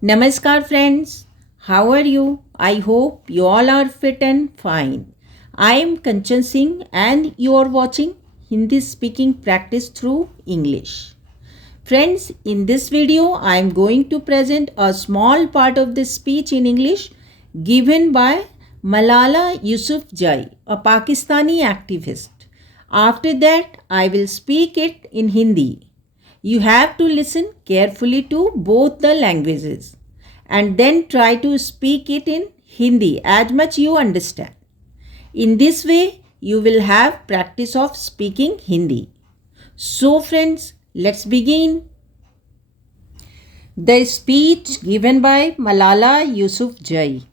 Namaskar, friends. How are you? I hope you all are fit and fine. I am Kanchan Singh, and you are watching Hindi speaking practice through English. Friends, in this video, I am going to present a small part of this speech in English given by Malala Yousafzai, a Pakistani activist. After that, I will speak it in Hindi. You have to listen carefully to both the languages and then try to speak it in Hindi as much you understand. In this way, you will have practice of speaking Hindi. So, friends, let's begin. The speech given by Malala Yousafzai.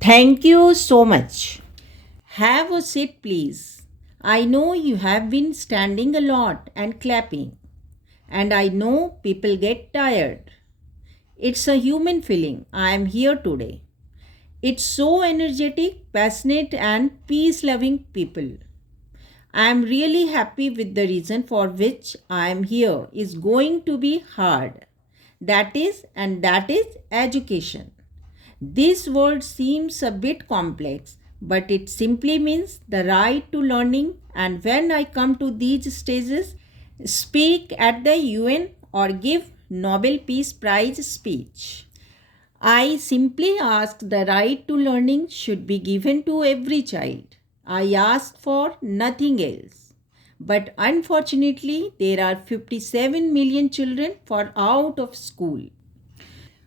Thank you so much. Have a seat, please. I know you have been standing a lot and clapping, and I know people get tired. It's a human feeling. I am here today. It's so energetic, passionate, and peace loving people. I am really happy with the reason for which I am here is going to be hard. That is education. This word seems a bit complex, but it simply means the right to learning. And when I come to these stages, speak at the UN or give Nobel Peace Prize speech, I simply ask the right to learning should be given to every child. I ask for nothing else. But unfortunately, there are 57 million children for out of school.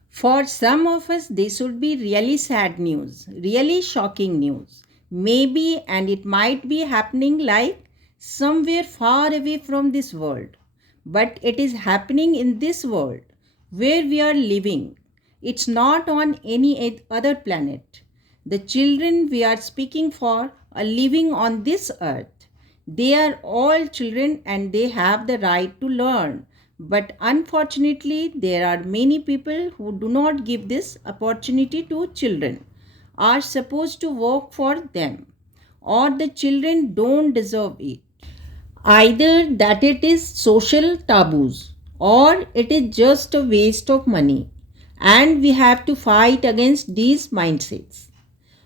For some of us, this would be really sad news, really shocking news. Maybe, and it might be happening like somewhere far away from this world. But it is happening in this world where we are living. It's not on any other planet. The children we are speaking for are living on this earth. They are all children and they have the right to learn. But unfortunately, there are many people who do not give this opportunity to children, are supposed to work for them, or the children don't deserve it. Either that it is social taboos or it is just a waste of money, and we have to fight against these mindsets.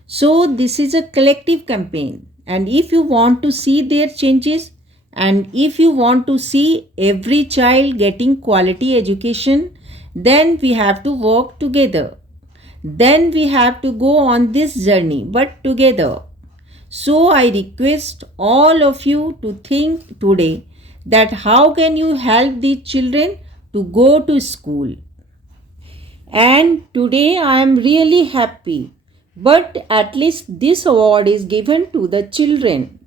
So, this is a collective campaign, and if you want to see their changes, and if you want to see every child getting quality education, then we have to work together. Then we have to go on this journey, but together. So I request all of you to think today that how can you help the children to go to school. And today I am really happy. But at least this award is given to the children,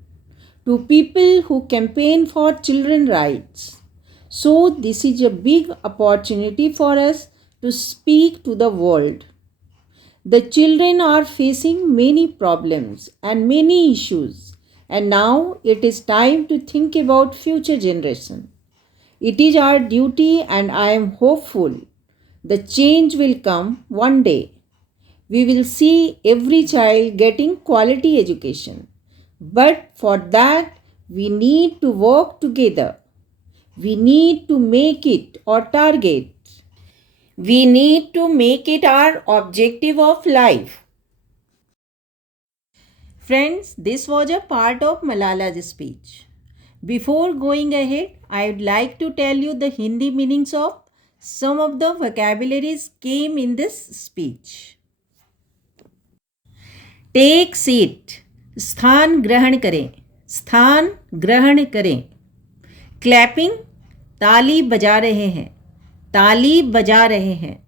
to people who campaign for children's rights. So this is a big opportunity for us to speak to the world. The children are facing many problems and many issues, and now it is time to think about future generation. It is our duty, and I am hopeful the change will come one day. We will see every child getting quality education. But for that, we need to work together. We need to make it our target. We need to make it our objective of life. Friends, this was a part of Malala's speech. Before going ahead, I would like to tell you the Hindi meanings of some of the vocabularies came in this speech. Take seat. स्थान ग्रहण करें. स्थान ग्रहण करें. Clapping. ताली बजा रहे हैं. ताली बजा रहे हैं.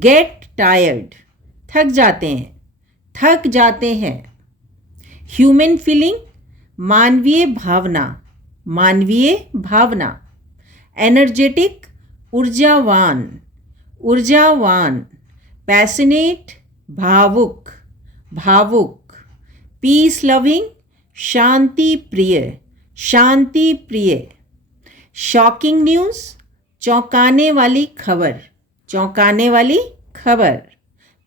Get tired. थक जाते हैं. थक जाते हैं. Human feeling. मानवीय भावना. मानवीय भावना. एनर्जेटिक. ऊर्जावान. ऊर्जावान. पैशनेट. भावुक. भावुक. Peace loving. शांति प्रिय. शांति प्रिय. Shocking news. चौंकाने वाली खबर. चौंकाने वाली खबर.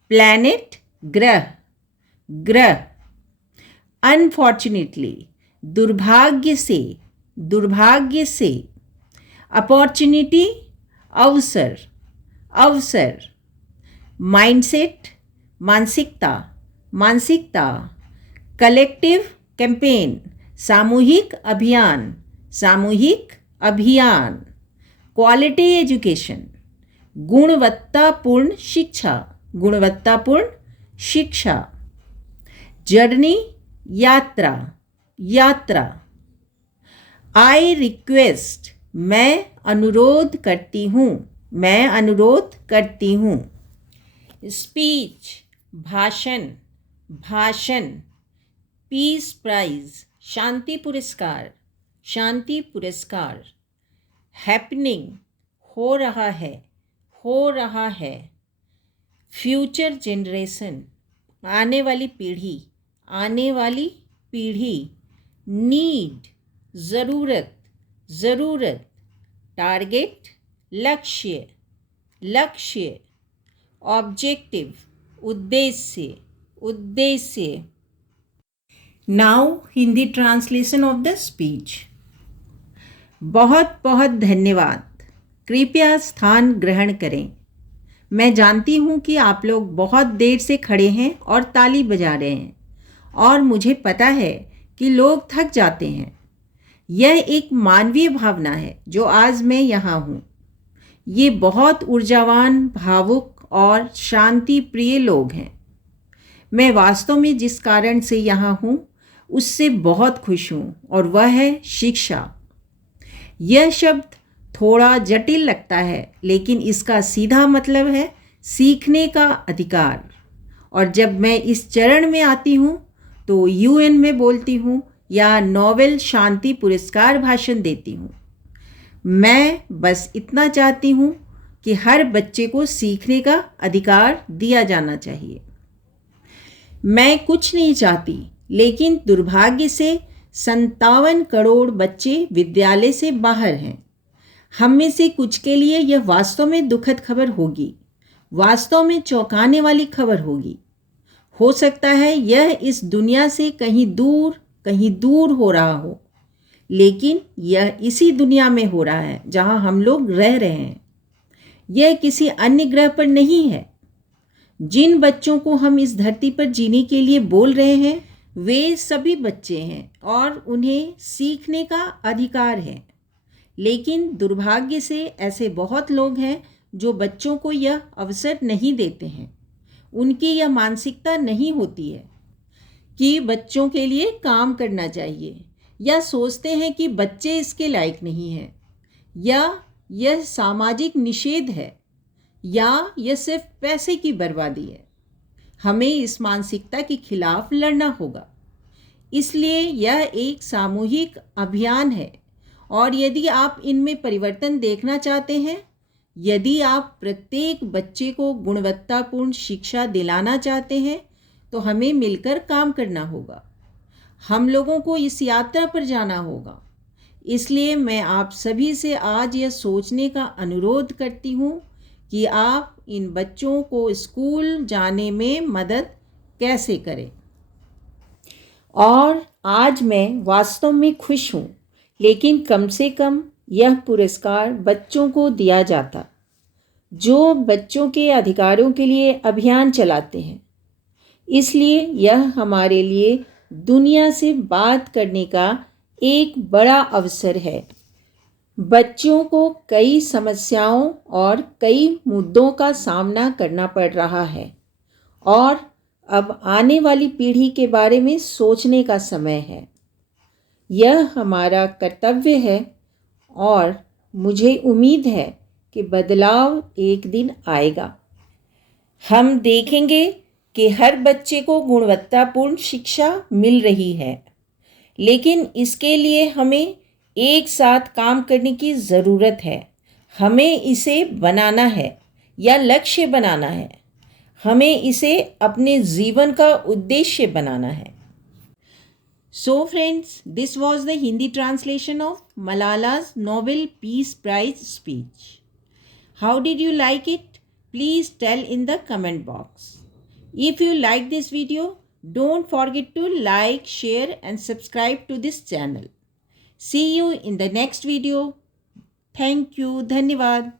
प्लैनेट. ग्रह. ग्रह. अनफॉर्चुनेटली. दुर्भाग्य से. दुर्भाग्य से. अपॉर्चुनिटी. अवसर. अवसर, माइंडसेट, मानसिकता, मानसिकता, कलेक्टिव कैंपेन, सामूहिक अभियान, सामूहिक अभियान, क्वालिटी एजुकेशन, गुणवत्तापूर्ण शिक्षा, गुणवत्तापूर्ण शिक्षा, जर्नी, यात्रा, यात्रा, आई रिक्वेस्ट, मैं अनुरोध करती हूँ, मैं अनुरोध करती हूँ, स्पीच, भाषण, भाषण, पीस प्राइज, शांति पुरस्कार, शांति पुरस्कार, हैपनिंग, हो रहा है, हो रहा है, फ्यूचर जनरेशन, आने वाली पीढ़ी, आने वाली पीढ़ी, नीड, ज़रूरत, ज़रूरत, टारगेट, लक्ष्य, लक्ष्य, ऑब्जेक्टिव, उद्देश्य, उद्देश्य। Now Hindi translation of the speech. बहुत बहुत धन्यवाद। कृपया स्थान ग्रहण करें। मैं जानती हूँ कि आप लोग बहुत देर से खड़े हैं और ताली बजा रहे हैं और मुझे पता है कि लोग थक जाते हैं। यह एक मानवीय भावना है जो आज मैं यहाँ हूँ। ये बहुत ऊर्जावान, भावुक और शांति प्रिय लोग हैं। मैं वास्तव में जिस कारण से यहाँ हूँ उससे बहुत खुश हूँ और वह है शिक्षा। यह शब्द थोड़ा जटिल लगता है, लेकिन इसका सीधा मतलब है सीखने का अधिकार। और जब मैं इस चरण में आती हूँ तो यूएन में बोलती हूँ या नोबेल शांति पुरस्कार भाषण देती हूँ। मैं बस इतना चाहती हूँ कि हर बच्चे को सीखने का अधिकार दिया जाना चाहिए। मैं कुछ नहीं चाहती, लेकिन दुर्भाग्य से 57 करोड़ बच्चे विद्यालय से बाहर हैं। हम में से कुछ के लिए यह वास्तव में दुखद खबर होगी, वास्तव में चौंकाने वाली खबर होगी। हो सकता है यह इस दुनिया से कहीं दूर हो रहा हो, लेकिन यह इसी दुनिया में हो रहा है जहां हम लोग रह रहे हैं। यह किसी अन्य ग्रह पर नहीं है। जिन बच्चों को हम इस धरती पर जीने के लिए बोल रहे हैं वे सभी बच्चे हैं और उन्हें सीखने का अधिकार है। लेकिन दुर्भाग्य से ऐसे बहुत लोग हैं जो बच्चों को यह अवसर नहीं देते हैं। उनकी यह मानसिकता नहीं होती है कि बच्चों के लिए काम करना चाहिए, या सोचते हैं कि बच्चे इसके लायक नहीं हैं, या यह सामाजिक निषेध है, या यह सिर्फ पैसे की बर्बादी है। हमें इस मानसिकता के खिलाफ लड़ना होगा। इसलिए यह एक सामूहिक अभियान है और यदि आप इनमें परिवर्तन देखना चाहते हैं, यदि आप प्रत्येक बच्चे को गुणवत्तापूर्ण शिक्षा दिलाना चाहते हैं, तो हमें मिलकर काम करना होगा। हम लोगों को इस यात्रा पर जाना होगा। इसलिए मैं आप सभी से आज यह सोचने का अनुरोध करती हूँ कि आप इन बच्चों को स्कूल जाने में मदद कैसे करें। और आज मैं वास्तव में खुश हूँ, लेकिन कम से कम यह पुरस्कार बच्चों को दिया जाता जो बच्चों के अधिकारों के लिए अभियान चलाते हैं। इसलिए यह हमारे लिए दुनिया से बात करने का एक बड़ा अवसर है। बच्चों को कई समस्याओं और कई मुद्दों का सामना करना पड़ रहा है और अब आने वाली पीढ़ी के बारे में सोचने का समय है। यह हमारा कर्तव्य है और मुझे उम्मीद है कि बदलाव एक दिन आएगा। हम देखेंगे कि हर बच्चे को गुणवत्तापूर्ण शिक्षा मिल रही है, लेकिन इसके लिए हमें एक साथ काम करने की ज़रूरत है। हमें इसे बनाना है या लक्ष्य बनाना है। हमें इसे अपने जीवन का उद्देश्य बनाना है। So friends, this was the Hindi translation of Malala's Nobel Peace Prize speech. How did you like it? Please tell in the comment box. If you like this video, don't forget to like, share and subscribe to this channel. See you in the next video. Thank you. Dhanyavad.